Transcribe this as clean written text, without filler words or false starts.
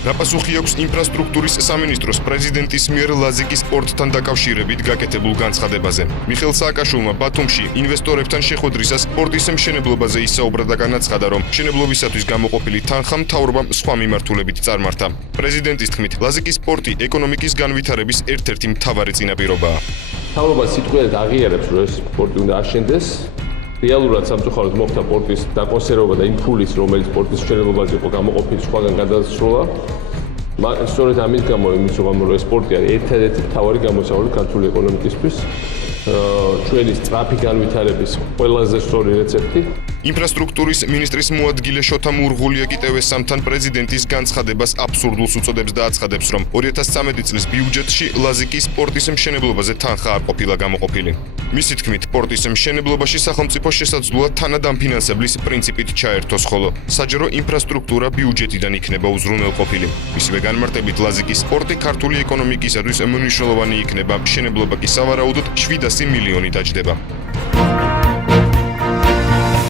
გაპასუხი აქვს ინფრასტრუქტურის სამინისტროს პრეზიდენტის მიერ ლაზიკის პორტთან დაკავშირებით გაკეთებულ განცხადებაზე. მიხეილ სააკაშვილმა ბათუმში ინვესტორებთან შეხვედრისას პორტის მშენებლობაზე ისაუბრა და განაცხადა, რომ მშენებლობისათვის გამოყოფილი თანხა მთავრობამ სხვა მიმართულებით წარმართა. პრეზიდენტის თქმით, ლაზიკის პორტი ეკონომიკის განვითარების ერთ-ერთი მთავარი წინაპირობაა. მთავრობა სიტყვიერ აღიარებს, რომ ეს პორტი უნდა აშენდეს. რეალურად სამწუხაროდ მოხდა პორტის დაკონსერვება და იმ ფულის, რომელიც პორტის მშენებლობაზე იყო გამოყოფილი, სხვაგან გადასროლა. სწორედ ამის გამო, რომ ეს პორტი არის ერთ-ერთი მთავარი გამოსავალი ქართული ეკონომიკისთვის. ჩვენი სწრაფი განვითარების ყველაზე სწორი რეცეპტი. ინფრასტრუქტურის მინისტრის მოადგილე შოთა მურღულია კიტევესამთან პრეზიდენტის განცხადებას აბსურდულს უწოდებს და აცხადებს, რომ 2013 წლის ბიუჯეტში ლაზიკის პორტის მშენებლობაზე თანხა არ ყოფილა გამოყოფილი. მისი თქმით, პორტის მშენებლობაში სახელმწიფო შესაძლოა თანადამფინანსებლის პრინციპით ჩაერთოს, ხოლო საჯარო ინფრასტრუქტურა ბიუჯეტიდან იქნება უზრუნველყოფილი. მისივე განმარტებით, ლაზიკის პორტი ქართული ეკონომიკისათვის მნიშვნელოვანი იქნება, მშენებლობა კი სავარაუდოდ 700 მილიონი დაჯდება.